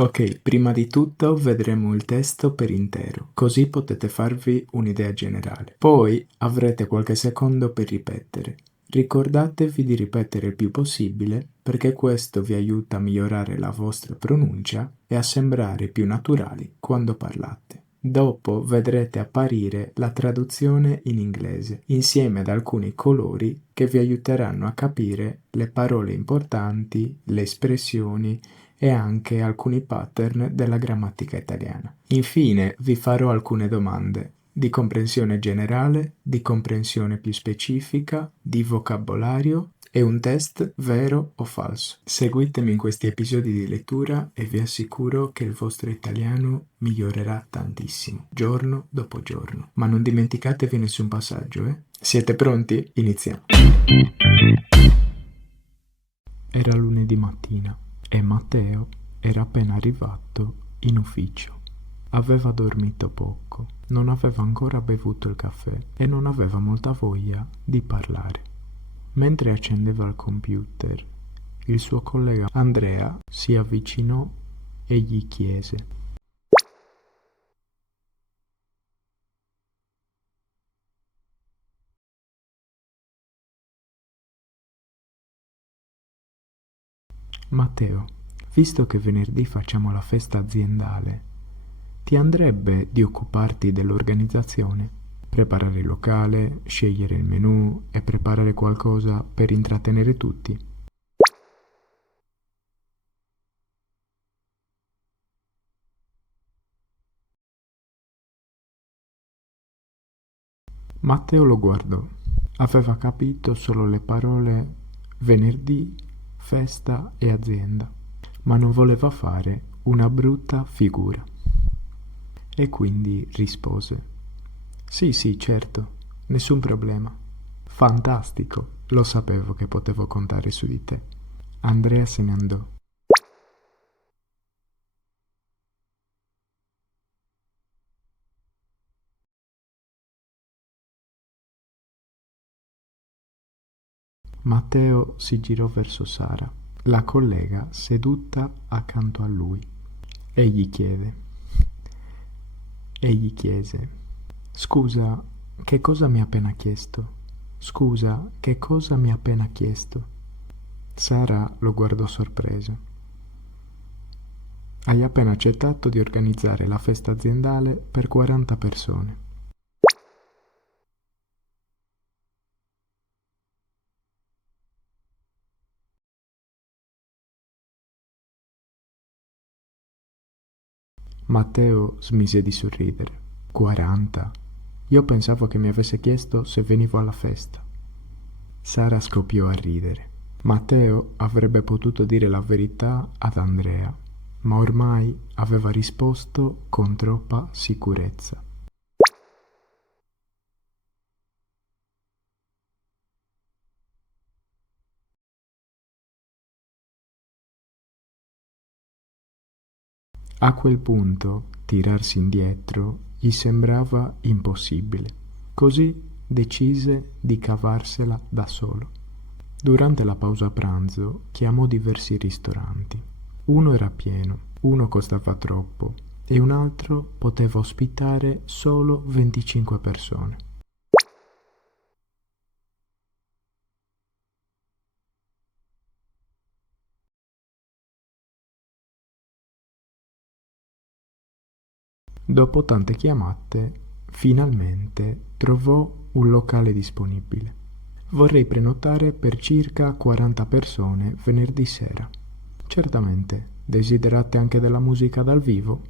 Ok, prima di tutto vedremo il testo per intero, così potete farvi un'idea generale. Poi avrete qualche secondo per ripetere. Ricordatevi di ripetere il più possibile perché questo vi aiuta a migliorare la vostra pronuncia e a sembrare più naturali quando parlate. Dopo vedrete apparire la traduzione in inglese insieme ad alcuni colori che vi aiuteranno a capire le parole importanti, le espressioni e anche alcuni pattern della grammatica italiana. Infine vi farò alcune domande di comprensione generale, di comprensione più specifica, di vocabolario e un test vero o falso. Seguitemi in questi episodi di lettura e vi assicuro che il vostro italiano migliorerà tantissimo, giorno dopo giorno. Ma non dimenticatevi nessun passaggio, eh? Siete pronti? Iniziamo. Era lunedì mattina e Matteo era appena arrivato in ufficio. Aveva dormito poco, non aveva ancora bevuto il caffè e non aveva molta voglia di parlare. Mentre accendeva il computer, il suo collega Andrea si avvicinò e gli chiese: Matteo, visto che venerdì facciamo la festa aziendale, ti andrebbe di occuparti dell'organizzazione? Preparare il locale, scegliere il menù e preparare qualcosa per intrattenere tutti? Matteo lo guardò. Aveva capito solo le parole venerdì, festa e azienda, ma non voleva fare una brutta figura. E quindi rispose: Sì, sì, certo, nessun problema. Fantastico, lo sapevo che potevo contare su di te. Andrea se ne andò. Matteo si girò verso Sara, la collega seduta accanto a lui. Egli chiede. Egli chiese: Scusa, che cosa mi ha appena chiesto? Scusa, che cosa mi ha appena chiesto? Sara lo guardò sorpresa. Hai appena accettato di organizzare la festa aziendale per 40 persone. Matteo smise di sorridere. 40? Io pensavo che mi avesse chiesto se venivo alla festa. Sara scoppiò a ridere. Matteo avrebbe potuto dire la verità ad Andrea, ma ormai aveva risposto con troppa sicurezza. A quel punto tirarsi indietro gli sembrava impossibile. Così decise di cavarsela da solo. Durante la pausa pranzo chiamò diversi ristoranti. Uno era pieno, uno costava troppo e un altro poteva ospitare solo 25 persone. Dopo tante chiamate, finalmente trovò un locale disponibile. Vorrei prenotare per circa 40 persone venerdì sera. Certamente, desiderate anche della musica dal vivo?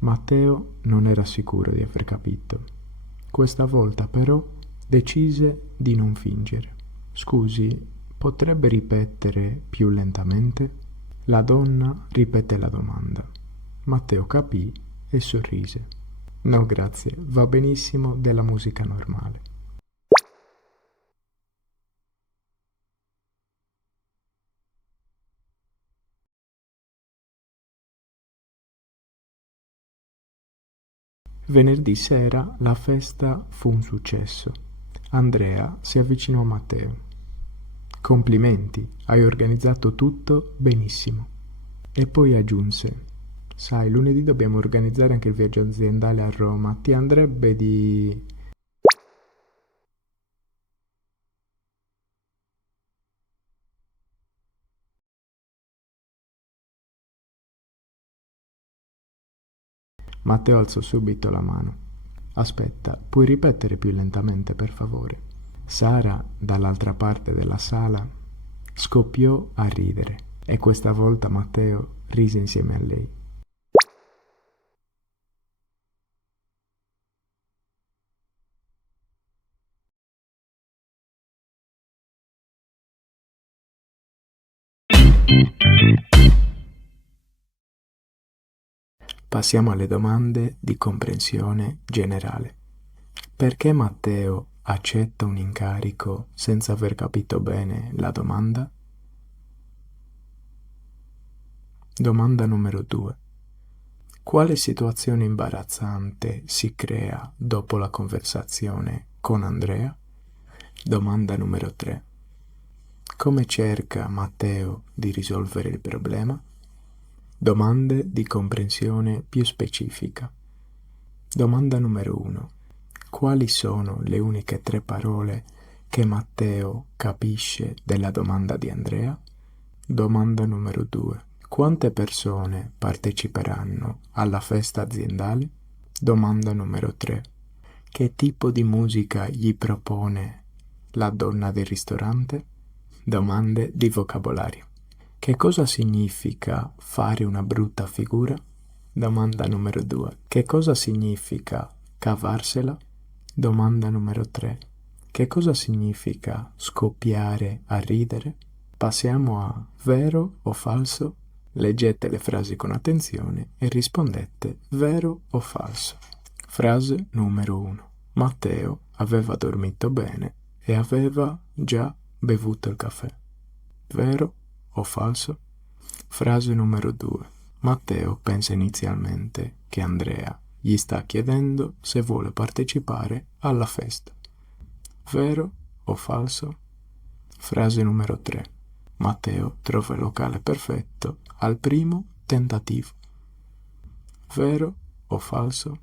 Matteo non era sicuro di aver capito. Questa volta però decise di non fingere. Scusi, potrebbe ripetere più lentamente? La donna ripete la domanda. Matteo capì e sorrise. No, grazie, va benissimo della musica normale. Venerdì sera la festa fu un successo. Andrea si avvicinò a Matteo. Complimenti, hai organizzato tutto benissimo. E poi aggiunse: sai, lunedì dobbiamo organizzare anche il viaggio aziendale a Roma. Ti andrebbe di... Matteo alzò subito la mano. Aspetta, puoi ripetere più lentamente, per favore? Sara, dall'altra parte della sala, scoppiò a ridere e questa volta Matteo rise insieme a lei. Passiamo alle domande di comprensione generale. Perché Matteo accetta un incarico senza aver capito bene la domanda? Domanda numero 2. Quale situazione imbarazzante si crea dopo la conversazione con Andrea? Domanda numero 3. Come cerca Matteo di risolvere il problema? Domande di comprensione più specifica. Domanda numero 1. Quali sono le uniche 3 parole che Matteo capisce della domanda di Andrea? Domanda numero 2. Quante persone parteciperanno alla festa aziendale? Domanda numero 3. Che tipo di musica gli propone la donna del ristorante? Domande di vocabolario. Che cosa significa fare una brutta figura? Domanda numero 2. Che cosa significa cavarsela? Domanda numero 3. Che cosa significa scoppiare a ridere? Passiamo a vero o falso? Leggete le frasi con attenzione e rispondete vero o falso. Frase numero 1. Matteo aveva dormito bene e aveva già bevuto il caffè. Vero o falso? Frase numero 2. Matteo pensa inizialmente che Andrea gli sta chiedendo se vuole partecipare alla festa. Vero o falso? Frase numero 3. Matteo trova il locale perfetto al primo tentativo. Vero o falso?